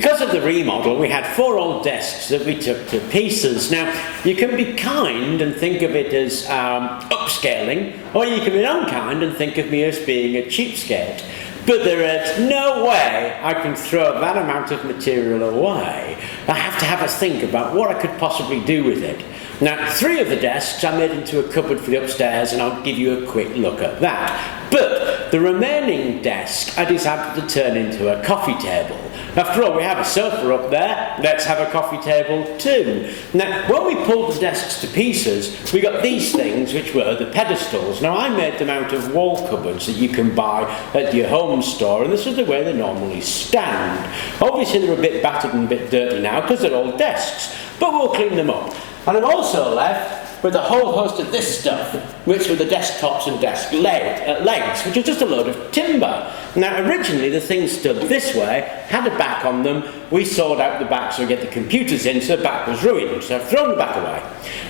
Because of the remodel, we had 4 old desks that we took to pieces. Now, you can be kind and think of it as upscaling, or you can be unkind and think of me as being a cheapskate. But there is no way I can throw that amount of material away. I have to have a think about what I could possibly do with it. Now, 3 of the desks I made into a cupboard for the upstairs, and I'll give you a quick look at that. But the remaining desk I decided to turn into a coffee table. After all, we have a sofa up there, let's have a coffee table too. Now, when we pulled the desks to pieces, we got these things, which were the pedestals. Now, I made them out of wall cupboards that you can buy at your home store, and this is the way they normally stand. Obviously, they're a bit battered and a bit dirty now, because they're old desks, but we'll clean them up. And I'm also left with a whole host of this stuff, which were the desktops and desk legs, which are just a load of timber. Now, originally, the things stood this way, had a back on them. We sawed out the back so we get the computers in, so the back was ruined. So I've thrown the back away.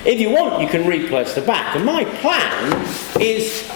If you want, you can replace the back. And my plan is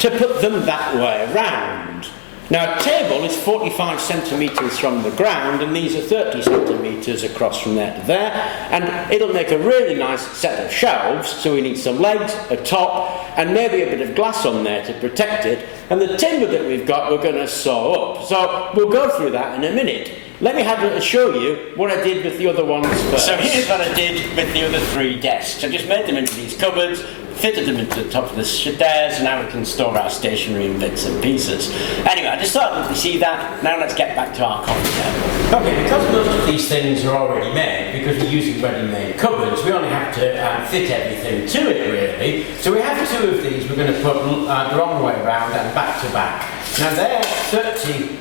to put them that way around. Now, a table is 45 centimetres from the ground, and these are 30 centimetres across from there to there, and it'll make a really nice set of shelves. So we need some legs, a top, and maybe a bit of glass on there to protect it. And the timber that we've got, we're going to saw up. So we'll go through that in a minute. Let me show you what I did with the other ones first. So here's what I did with the other 3 desks. I just made them into these cupboards, fitted them into the top of the stairs, and now we can store our stationery in bits and pieces. Anyway, I just thought you see that. Now let's get back to our coffee table. Okay, because most of these things are already made, because we're using ready-made cupboards, we only have to fit everything to it, really. So we have 2 of these we're going to put the wrong way around and back to back. Now they're 30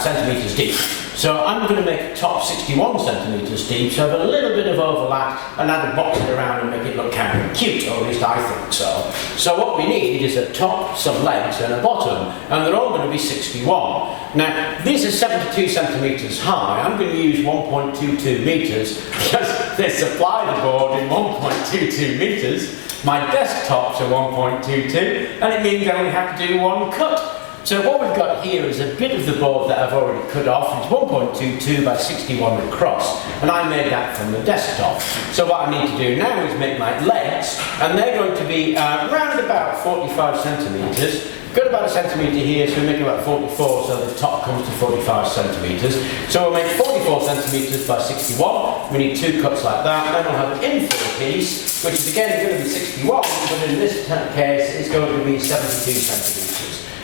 centimetres deep. So I'm going to make a top 61 centimetres deep, so I have a little bit of overlap, and add a box it around and make it look kind of cute, or at least I think so. So what we need is a top, some legs, and a bottom, and they're all going to be 61. Now, these are 72 centimetres high. I'm going to use 1.22 metres, because they supply the board in 1.22 metres. My desktops are 1.22, and it means I only have to do 1 cut. So what we've got here is a bit of the board that I've already cut off. It's 1.22 by 61 across, and I made that from the desktop. So what I need to do now is make my legs, and they're going to be around about 45 centimetres. Got about a centimetre here, so we make about 44, so the top comes to 45 centimetres. So we'll make 44 centimetres by 61. We need 2 cuts like that. Then we'll have an infill piece, which is again going to be 61, but in this case it's going to be 72 centimetres.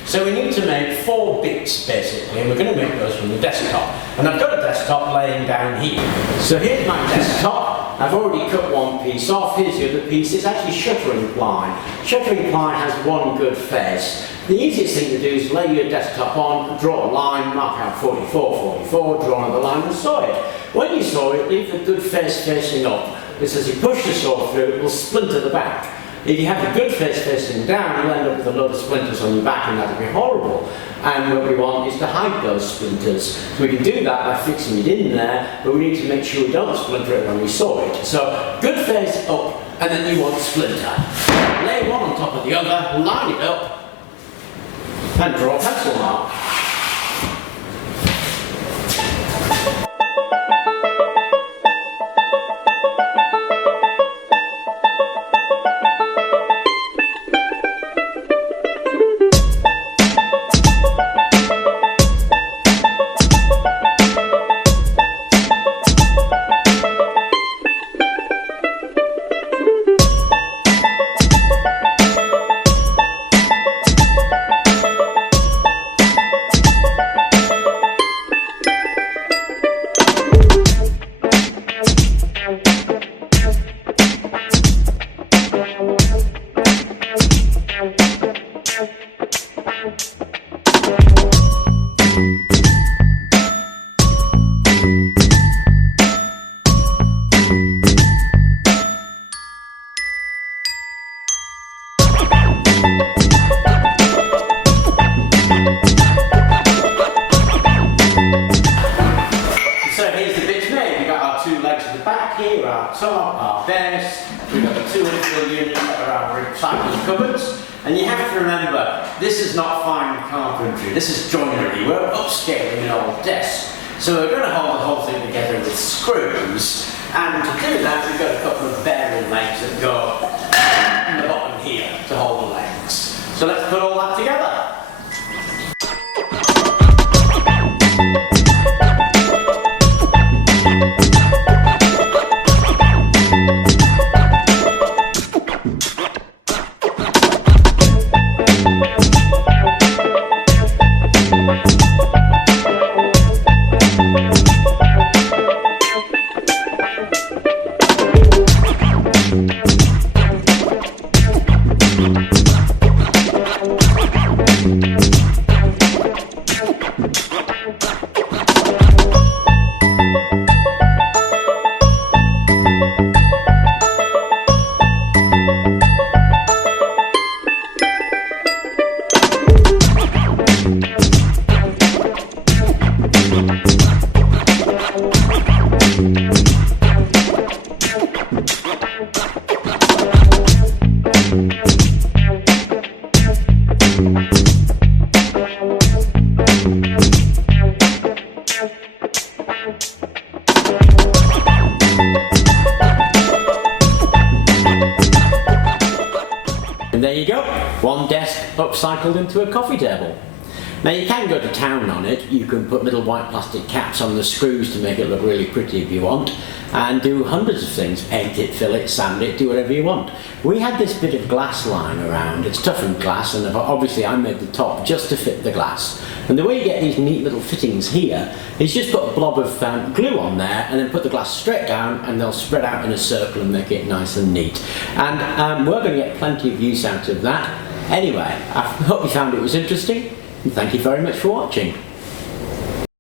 So we need to make 4 bits basically, and we're going to make those from the desktop. And I've got a desktop laying down here. So here's my desktop. I've already cut 1 piece off. Here's the other piece. It's actually shuttering ply. Shuttering ply has 1 good face. The easiest thing to do is lay your desktop on, draw a line, mark out 44, 44, draw another line and saw it. When you saw it, leave the good face facing up. Because as you push the saw through, it will splinter the back. If you have the good face facing down, you'll end up with a load of splinters on your back, and that'll be horrible. And what we want is to hide those splinters. So we can do that by fixing it in there, but we need to make sure we don't splinter it when we saw it. So good face up, and then you want splinter. Lay one on top of the other, line it up, and draw a pencil mark. Here are top, our base, we've got the 2 infill units that are our recycled cupboards, and you have to remember, this is not fine carpentry, this is joinery, we're upscaling an old desk. So we're going to hold the whole thing together with screws, and to do that we've got a couple of bearing legs that go in the bottom here to hold the legs. So let's put all that together. And there you go, one desk upcycled into a coffee table. Now you can go to town on it. You can put little white plastic caps on the screws to make it look really pretty if you want, and do hundreds of things, paint it, fill it, sand it, do whatever you want. We had this bit of glass lying around. It's toughened glass, and obviously I made the top just to fit the glass. And the way you get these neat little fittings here is just put a blob of glue on there and then put the glass straight down, and they'll spread out in a circle and make it nice and neat. And we're going to get plenty of use out of that. Anyway, I hope you found it was interesting. Thank you very much for watching.